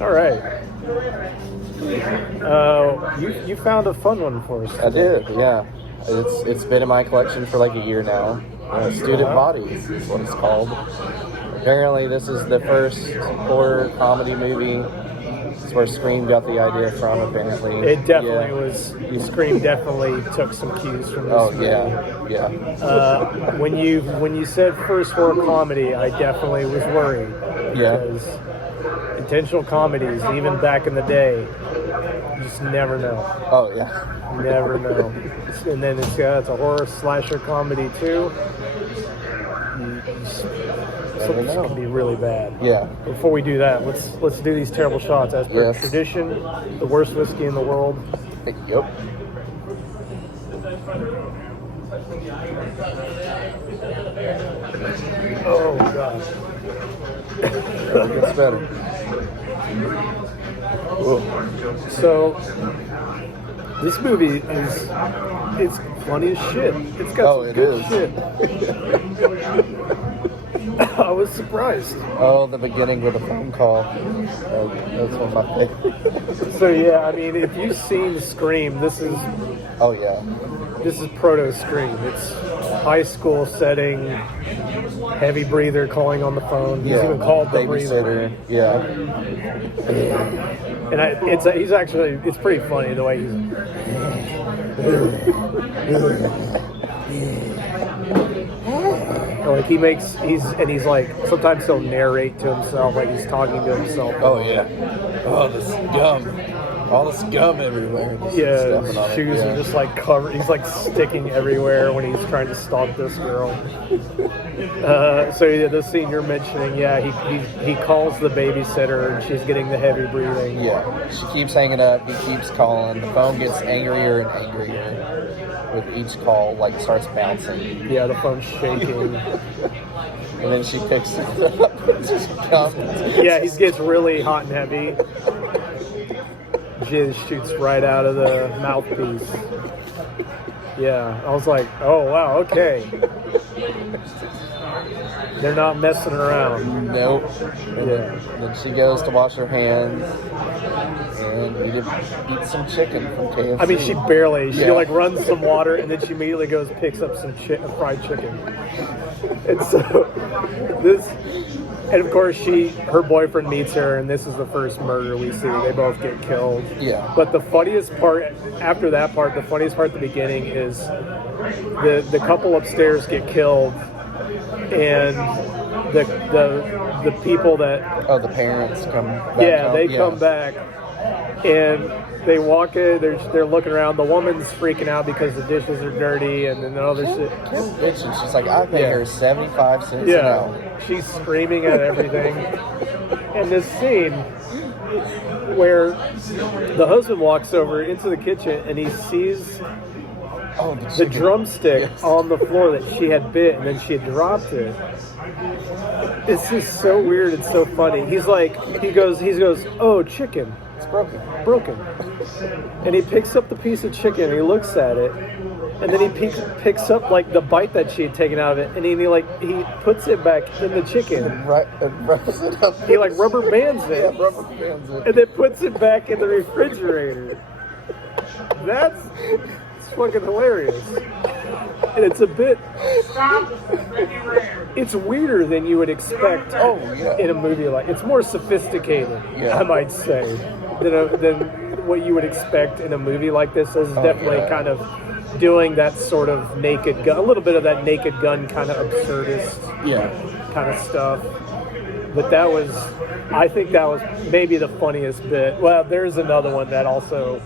All right. You found a fun one for us today. I did, yeah. It's been in my collection for like a year now. Student Bodies is what it's called. Apparently, this is the first horror comedy movie. It's where Scream got the idea from, apparently. It definitely was. Scream definitely took some cues from this movie. Yeah. When you said first horror comedy, I definitely was worried. Yeah. Because intentional comedies, even back in the day, you just never know. Oh, yeah. Never know. And then it's a horror slasher comedy too. Something can be really bad. Yeah. Before we do that, let's do these terrible shots as per tradition. The worst whiskey in the world. Yep. Oh god. It gets better. So this movie it's funny as shit. It's got some good shit. I was surprised. Oh, the beginning with a phone call. That's one of my favorites. So yeah, I mean, if you've seen Scream, this is proto Scream. It's high school setting, heavy breather calling on the phone. He's even called the breather. Yeah. And it's pretty funny the way he's. Like he's like, sometimes he'll narrate to himself, like he's talking to himself. Oh yeah. Oh, the scum. All the scum everywhere. Yeah, his shoes are just like covered. He's like sticking everywhere when he's trying to stalk this girl. So yeah, the scene you're mentioning, he calls the babysitter and she's getting the heavy breathing. Yeah, she keeps hanging up. He keeps calling. The phone gets angrier and angrier with each call. Like starts bouncing. Yeah, the phone's shaking. And then she picks it up. Yeah, he gets really hot and heavy. Jizz shoots right out of the mouthpiece. Yeah, I was like, oh wow, okay. They're not messing around. Nope. And then she goes to wash her hands and eat some chicken from KFC. I mean, she like runs some water and then she immediately goes picks up some fried chicken. And so and of course her boyfriend meets her and this is the first murder we see. They both get killed. Yeah. But the funniest part after that part, the funniest part at the beginning is the couple upstairs get killed and the people that the parents come back. Yeah, they come back and they walk in, they're looking around. The woman's freaking out because the dishes are dirty and then all this shit. She's like, I pay her 75 cents an hour. She's screaming at everything. And this scene where the husband walks over into the kitchen and he sees the drumstick on the floor that she had bit and then she had dropped it. It's just so weird and so funny. He goes, oh, chicken. It's broken. And he picks up the piece of chicken and he looks at it. And then he picks up like the bite that she had taken out of it, and he puts it back in the chicken. And rubs it up. He like rubber bands it. Yeah, rubber bands it. And then puts it back in the refrigerator. It's fucking hilarious. And it's a bit. It's weirder than you would expect. In a movie it's more sophisticated. I might say than what you would expect in a movie like this. This is definitely kind of doing that sort of Naked Gun, a little bit of that Naked Gun kind of absurdist kind of stuff. But I think that was maybe the funniest bit. Well, there's another one that also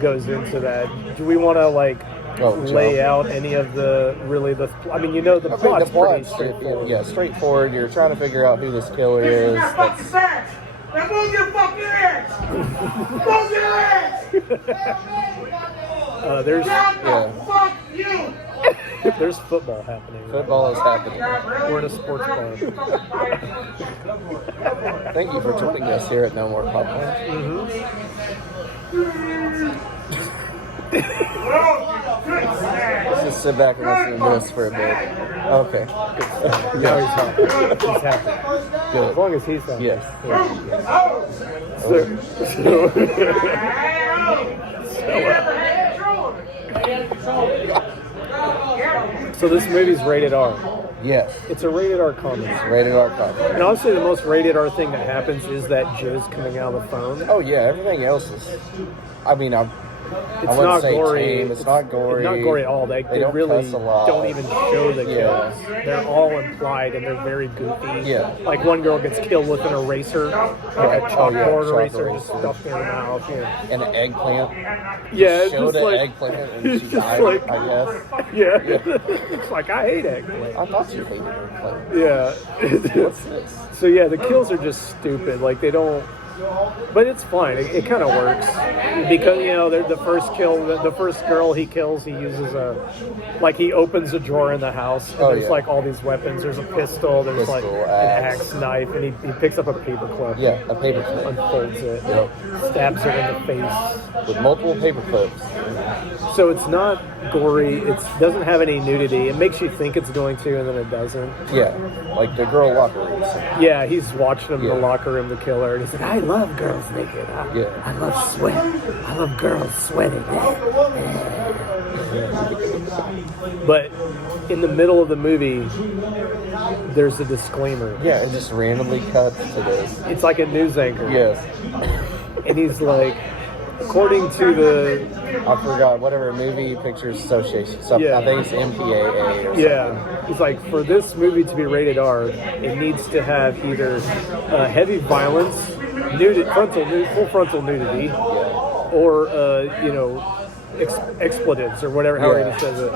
goes into that. Do we want to lay out any of the plot's pretty straightforward. Yeah, straightforward. You're trying to figure out who this killer is. Now move your fucking ass! Move your ass! Fuck you! There's football happening. Football is happening. We're in a sports bar. Thank you for joining us here at No More Popcorn. Let's just sit back and listen to this for a bit. Okay. No, he's happy. He's happy. Good. As long as he's happy. Yes. So this movie's rated R. Yes. It's a rated R comedy. Rated R comedy. And honestly, the most rated R thing that happens is that jizz coming out of the phone. Oh yeah, everything else is. I mean, I It's wouldn't not say gory. tame. It's not gory. Not gory at all. They don't really cuss a lot. don't even show the kills. Yeah. They're all implied and they're very goofy. Yeah. Like one girl gets killed with an eraser, like Right. a Oh, yeah, chalkboard chalk eraser just eraser. stuffed in her mouth. Yeah, And an eggplant. yeah it's Showed just an like eggplant and it's she just died, like- I guess. yeah. It's like I hate eggplant. I thought you hated eggplant. Yeah. What's this? So yeah, the kills are just stupid. Like they don't, but it's fine. It kind of works because the first kill, the first girl he kills, he uses he opens a drawer in the house. And there's like all these weapons. There's a pistol. There's like Pistol, an axe. axe, knife, and he picks up a paperclip. Yeah, a paper clip. Unfolds it. Yep. Stabs her in the face. With multiple paper clips. So it's not gory. It doesn't have any nudity. It makes you think it's going to, and then it doesn't. Yeah, like the girl locker rooms. Yeah, he's watching him in Yeah. the locker room, the killer, and he's like, I love girls naked. Yeah. I love sweat. I love girls sweating. But in the middle of the movie, there's a disclaimer. Yeah, it just randomly cuts to this. It's like a news anchor. Yes. And he's like, according to the... I forgot, whatever, Movie Pictures Association. Something. Yeah. I think it's MPAA or something. Yeah, he's like, for this movie to be rated R, it needs to have either heavy violence, full frontal nudity, or expletives or whatever, however he says it.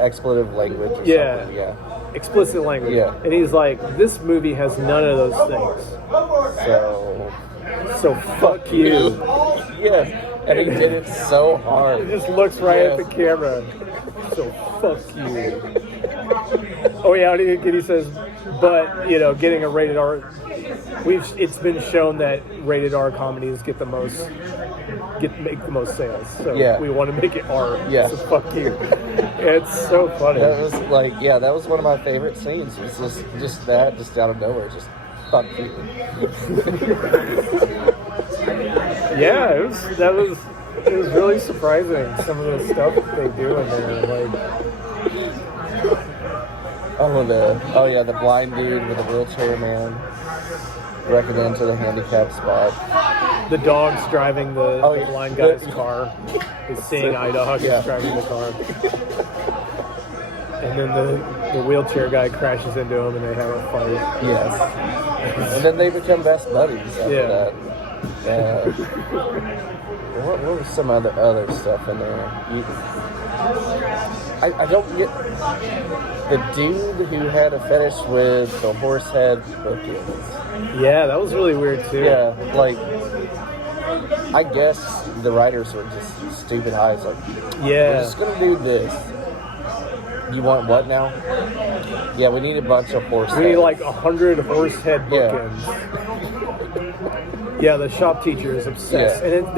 Expletive language or Yeah. something. Yeah. Explicit language. Yeah. And he's like, this movie has none of those things. So fuck you. Yes. And he did it so hard. He just looks right Yes. at the camera. So fuck you. Oh yeah, and he says, but getting a rated R. It's been shown that rated R comedies make the most sales. So Yeah. we want to make it R. Yeah. So fuck you. It's so funny. That was that was one of my favorite scenes. It was just out of nowhere, just fuck you. Yeah, it was really surprising, some of the stuff that they do in there. Like, the blind dude with the wheelchair man wrecking into the handicap spot. the dog's driving the yeah. blind guy's car. He's seeing eye dog Yeah. is driving the car. And then the wheelchair guy crashes into him and they have a fight. Yes. And then they become best buddies after Yeah. that. What was some other stuff in there? I don't get the dude who had a fetish with the horse head bookends. Yeah, that was really weird too. Yeah, like I guess the writers were just stupid high. It's like, we're Yeah. just gonna do this. You want what now? Yeah, we need a bunch of horse We need heads. like 100 horse head Yeah. bookends. Yeah, the shop teacher is obsessed, Yeah. and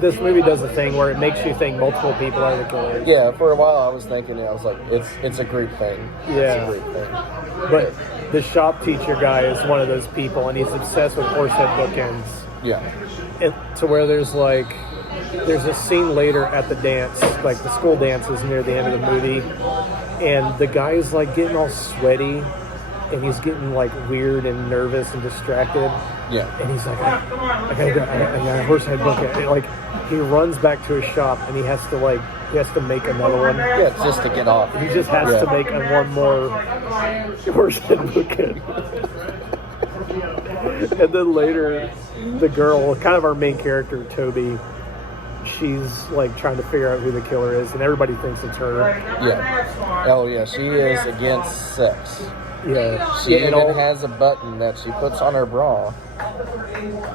this movie does a thing where it makes you think multiple people are the killers. Yeah, for a while I was thinking, I was like, it's a group thing. Yeah. It's a group thing. But the shop teacher guy is one of those people, and he's obsessed with horse head bookends. Yeah. And to where there's a scene later at the dance, like the school dance is near the end of the movie, and the guy's like getting all sweaty, and he's getting like weird and nervous and distracted. Yeah. And he's like, I gotta go. I got a horse head bucket. And like, he runs back to his shop and he has to make another one. Yeah, just to get off. He just has to make one more horse head bucket. And then later, the girl, kind of our main character, Toby, she's like trying to figure out who the killer is, and everybody thinks it's her. Yeah. Oh yeah, she is against sex. Yeah. She and even has a button that she puts on her bra.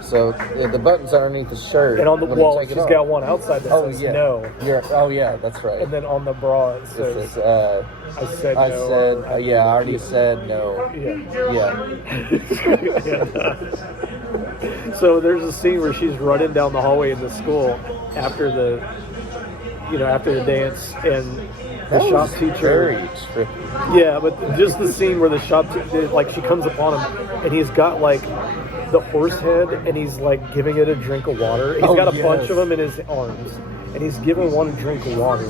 So the button's underneath the shirt. and on the when you wall, take it she's off. got one outside that says no. Oh yeah, that's right. And then on the bra it It says, says, I said I no. said, or, yeah, I already said no. Yeah. Yeah. So there's a scene where she's running down the hallway in the school after after the dance, and the That shop was teacher. very trippy. Yeah, but just the scene where the shop, like, she comes upon him, and he's got like the horse head, and he's like giving it a drink of water. He's got a bunch of them in his arms, and he's giving one a drink of water.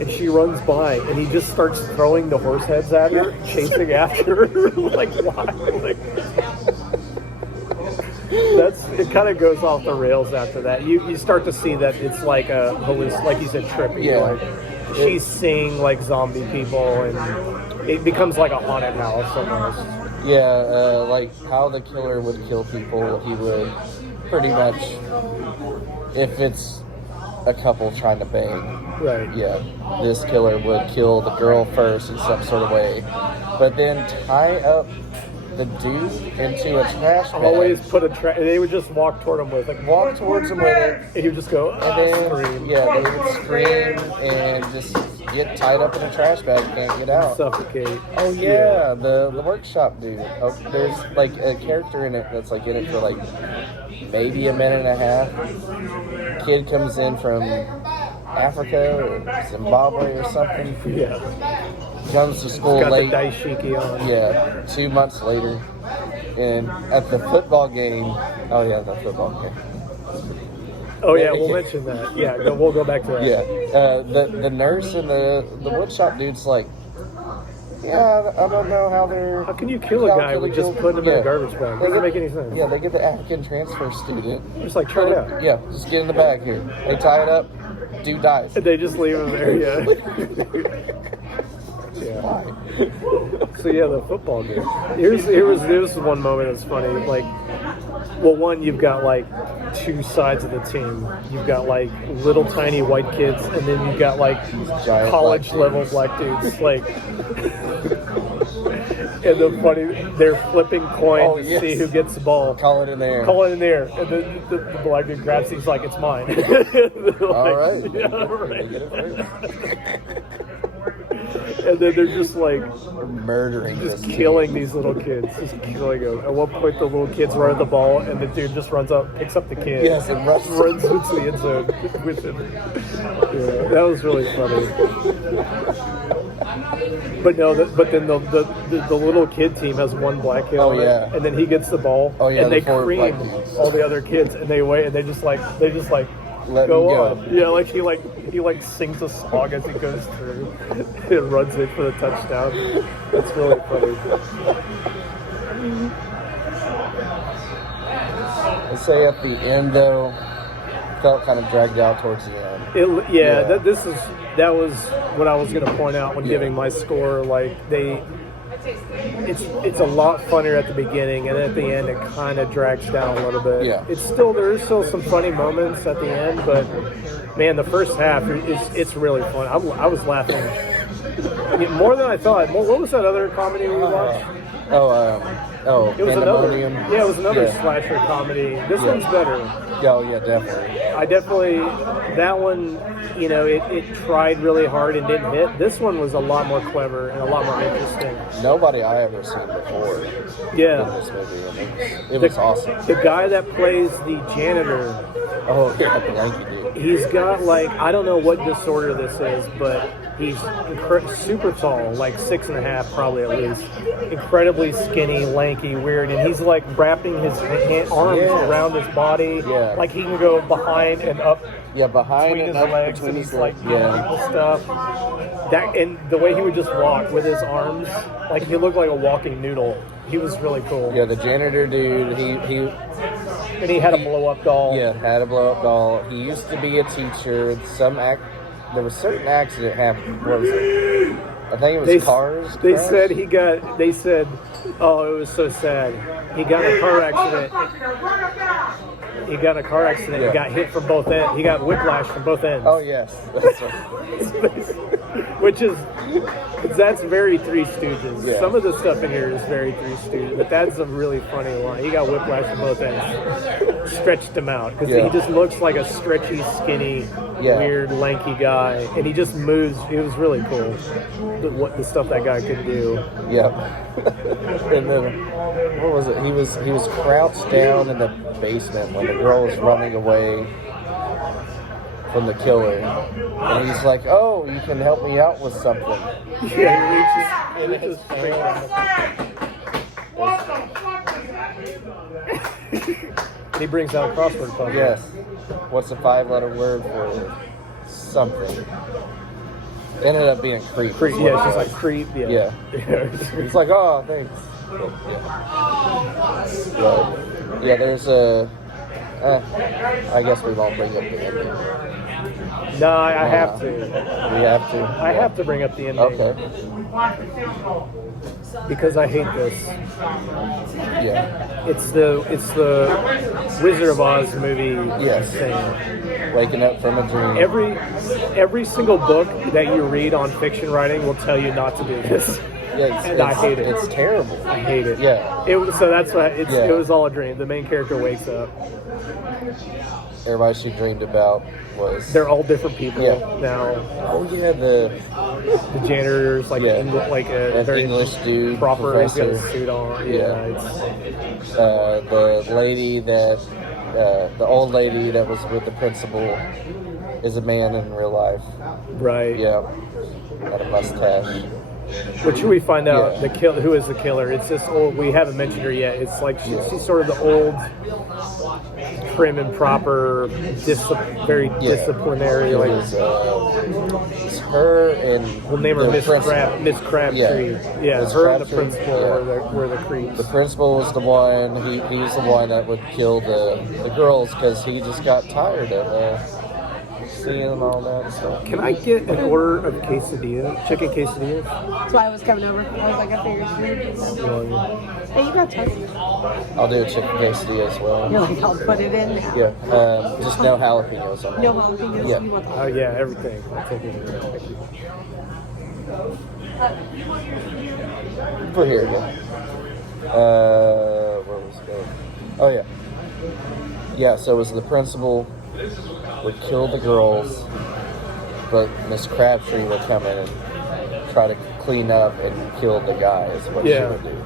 And she runs by, and he just starts throwing the horse heads at her, chasing after her. Like, why? Like, it kind of goes off the rails after that. You start to see that it's like a like you said, trippy. Yeah. Like, she's seeing like zombie people, and it becomes like a haunted house almost. Yeah, like how the killer would kill people, he would pretty much, if it's a couple trying to bang, Right. yeah, this killer would kill the girl first in some sort of way, but then tie up the dude into a trash bag. Always put they would just walk toward him with, like, Walk towards him with it, and he would just go, and then scream. yeah, they would scream and just get tied up in a trash bag, can't get out. Suffocate. Oh yeah, the workshop dude. Oh, there's like a character in it that's like in it for like maybe a minute and a half. Kid comes in from Africa or Zimbabwe or something. Yeah. Comes to school Got late. the daishiki on. Yeah, 2 months later, and at the football game. Oh yeah, the football game. Oh yeah, we'll mention that. Yeah, we'll go back to that. Yeah, the nurse and the woodshop dude's like, yeah, I don't know how they're. How can you kill a guy with just putting him in a garbage bag? Doesn't make any sense. Yeah, they get the African transfer student. Just like, try it out. Yeah, just get in the bag here. They tie it up, dude dies. And they just leave him there. Yeah. Yeah. So yeah, the football game. Here's one moment that's funny. Like, well, one, you've got like two sides of the team. You've got like little tiny white kids, and then you've got like Giant college level black dudes. Like, and the funny, they're flipping coin to see who gets the ball. Call it in there. Call it in there, and then the black dude grabs it. He's like, "It's mine." All right. Yeah, all right. Get it first. And then they're just like Murdering just this killing these little kids, just killing them. At one point, the little kids run at the ball, and the dude just runs up, picks up the kid, Yes, and runs into the end zone with him. Yeah, that was really funny. But no, but then the little kid team has one black kid. Oh, on it, yeah. and then he gets the ball. Oh, yeah, and they the four cream black dudes. all the other kids, and they wait, and they just like Let go him go. on. Yeah, like he sings a song as he goes through and runs in for the touchdown. That's really funny. I'd say at the end though, felt kind of dragged out towards the end. Yeah. That was what I was going to point out when giving my score. Like it's a lot funnier at the beginning, and at the end it kind of drags down a little bit. Yeah. There's still some funny moments at the end, but man, the first half it's really fun. I was laughing more than I thought. What was that other comedy we watched? It was another. Pandemonium. Yeah, it was another slasher comedy. This one's better. Oh yeah, definitely. That one, it tried really hard and didn't hit. This one was a lot more clever and a lot more interesting. Nobody I ever seen before Yeah. in this movie, and it was awesome. The guy that plays the janitor, Oh yeah, the lanky dude. he's got like, I don't know what disorder this is, but he's super tall, like 6'5" probably at least. Incredibly skinny, lanky, weird, and he's like wrapping his arms around his body. Yeah. Like he can go behind and up Yeah, behind between and his up legs, between and his he's like legs. doing Yeah. people stuff. That, and the way he would just walk with his arms, like he looked like a walking noodle. He was really cool. Yeah, the janitor dude, he And he had a blow up doll. had a blow up doll. He used to be a teacher. There was a certain accident happened. What was it? I think it was cars. They crash? said, oh, it was so sad. He got in a car accident. And got hit from both ends. He got whiplash from both ends. Oh yes, that's right. That's very Three Stooges. Yeah. Some of the stuff in here is very Three Stooges, but that's a really funny line. He got whiplash from both ends. Stretched him out because he just looks like a stretchy, skinny, weird, lanky guy, and he just moves. It was really cool. The stuff that guy could do. Yep. And then what was it? He was crouched down in the basement when the girl was running away from the killer, and he's like, "Oh, you can help me out with something." Yeah, he reaches straight down. What the fuck is that? And he brings out a crossword puzzle. Yes. What's a 5-letter word for something? Ended up being creep. Creep, is what yeah, it she's was. like creep. Yeah. Yeah. He's like, "Oh, thanks." But, yeah, there's a. I guess we won't bring up the ending. No, I have to. We have to. I have to bring up the ending. Okay. Because I hate this. Yeah. It's the Wizard of Oz movie Yes. thing. Waking up from a dream. Every single book that you read on fiction writing will tell you not to do this. Yeah, and I hate it. It's terrible. I hate it. Yeah. So that's why it Yeah. was all a dream. The main character wakes up. Everybody she dreamed about was. They're all different people Yeah. now. Oh yeah, the janitor's like Yeah. an an very English dude, proper. He's got a professor. suit on. Yeah. It's, The lady that, the old lady that was with the principal, is a man in real life. right. Yeah, got a mustache. Which we find out Yeah. who is the killer. It's this old. We haven't mentioned her yet. It's like she's sort of the old, prim and proper, very Yeah. disciplinary. It Like was it's her and we'll name her the Miss principal. Miss Crabtree. Yeah. Yeah, Miss her and the Crabtree, principal yeah. were the creeps. The principal was the one. He was the one that would kill the girls because he just got tired of seeing all that stuff. Can I get an order of quesadillas, chicken quesadillas? That's why I was coming over. I was like, I figured you would do that. Hey, you got toast. I'll do a chicken quesadilla as well. You're like, I'll put it in now. Yeah, just no jalapenos on No it. jalapenos. Yeah. You want Oh yeah, everything. I'll take it. Thank you. Put here again. Where was it? Oh yeah. Yeah, so it was the principal would kill the girls, but Miss Crabtree would come in and try to clean up and kill the guy is what Yeah. she would do.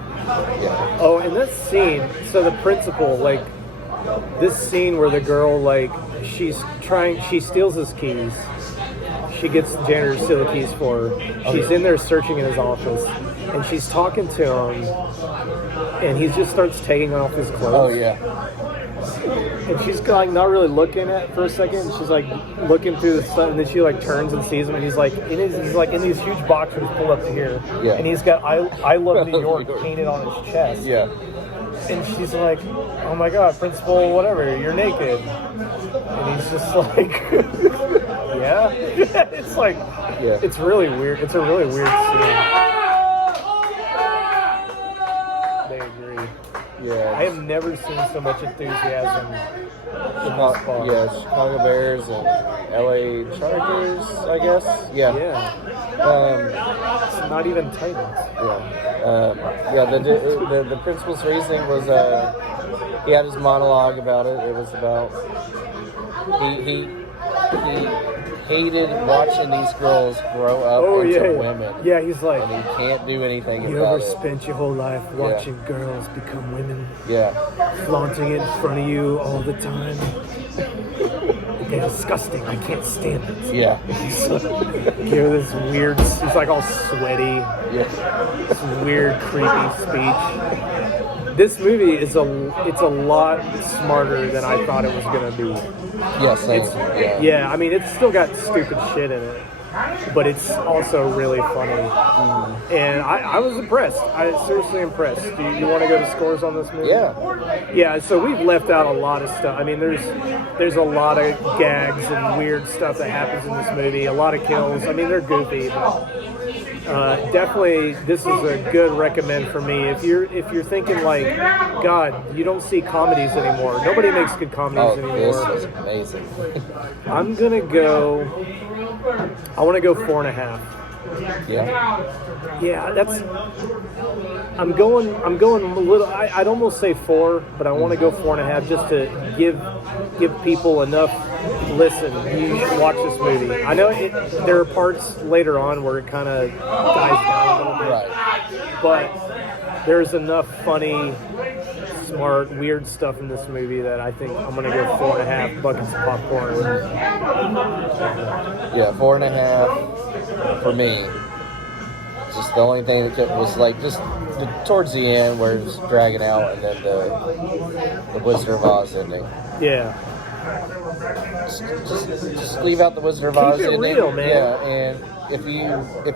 Yeah. Oh, and this scene, so the principal, like, this scene where the girl, like, she steals his keys. She gets the janitor to steal the keys for her. She's in there searching in his office, and she's talking to him, and he just starts taking off his clothes. Oh yeah. And she's like not really looking at it for a second. And she's like looking through the stuff, and then she like turns and sees him, and he's like in these huge boxers pulled up to here, Yeah. and he's got I love New York painted on his chest. Yeah. And she's like, "Oh my God, principal, whatever, you're naked." And he's just like, "Yeah." It's like, Yeah. it's really weird. It's a really weird scene. They agree. Yeah. I have never seen so much enthusiasm in this bar. Yeah, Chicago Bears and LA Chargers, I guess. Yeah. Yeah. It's not even Titans. Yeah, the principal's reasoning was he had his monologue about it. It was about he hated watching these girls grow up into women. Yeah, he's like, And he can't do anything you about ever it. spent your whole life watching girls become women, Yeah, flaunting it in front of you all the time? They're disgusting. I can't stand it. yeah, You hear this weird, he's like all sweaty, yeah, this weird, creepy speech. This movie it's a lot smarter than I thought it was gonna be. yeah, same. Yeah, I mean, it's still got stupid shit in it, but it's also really funny. And I was impressed. I was seriously impressed. Do you want to go to scores on this movie? Yeah. Yeah, so we've left out a lot of stuff. I mean, there's a lot of gags and weird stuff that happens in this movie. A lot of kills. I mean, they're goofy, but definitely this is a good recommend for me. If you're thinking like, God, you don't see comedies anymore. Nobody makes good comedies Oh, anymore. this was amazing. I'm gonna go. I want to go 4.5. Yeah, Yeah, that's. I'm going a little. I'd almost say 4, but I want to go 4.5 just to give people enough. Listen, you should watch this movie. I know there are parts later on where it kind of dies down a little bit, right. but there's enough funny smart, weird stuff in this movie that I think I'm gonna go 4.5 buckets of popcorn. Yeah, 4.5 for me. Just the only thing that was like just towards the end where it was dragging out, and then the Wizard of Oz ending. Yeah. Just leave out the Wizard of Oz Keep it ending. real, man. Yeah, and if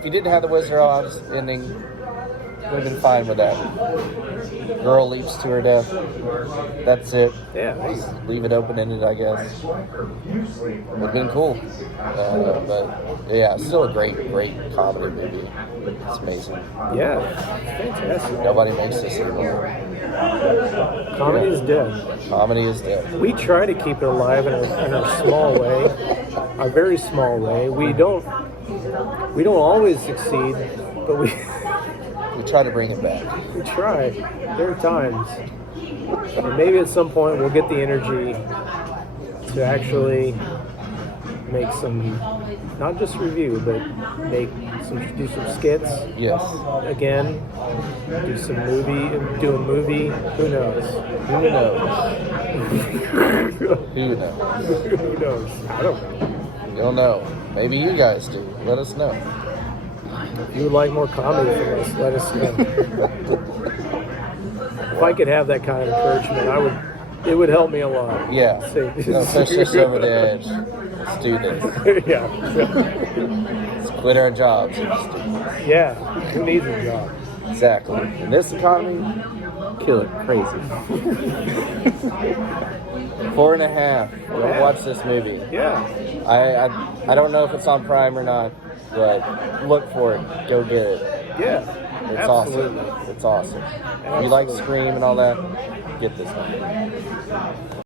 you didn't have the Wizard of Oz ending, would have been fine with that. Girl leaps to her death. That's it. Yeah. Just leave it open-ended, I guess. Would have been cool. But yeah, still a great comedy movie. It's amazing. Yeah. Fantastic. Nobody makes this anymore. Comedy is dead. Comedy is dead. We try to keep it alive in a small way, a very small way. We don't always succeed, but we try to bring it back. We try. There are times, and maybe at some point we'll get the energy to actually make some, not just review, but do some skits. Yes. Again, do a movie. Who knows? Who knows? Who knows? Who knows? I don't know. You'll know. Maybe you guys do. Let us know. If you would like more comedy from us, let us know. If I could have that kind of encouragement, it would help me a lot. Yeah. Say, No, push us over the edge. Let's do this. Yeah. Let's quit our jobs and just do this. Yeah. Who needs a job? Exactly. In this economy, kill it crazy. 4.5. Go watch this movie. Yeah. I don't know if it's on Prime or not, but look for it. Go get it. Yeah. It's Absolutely. awesome. It's awesome. If you like Scream and all that, get this one.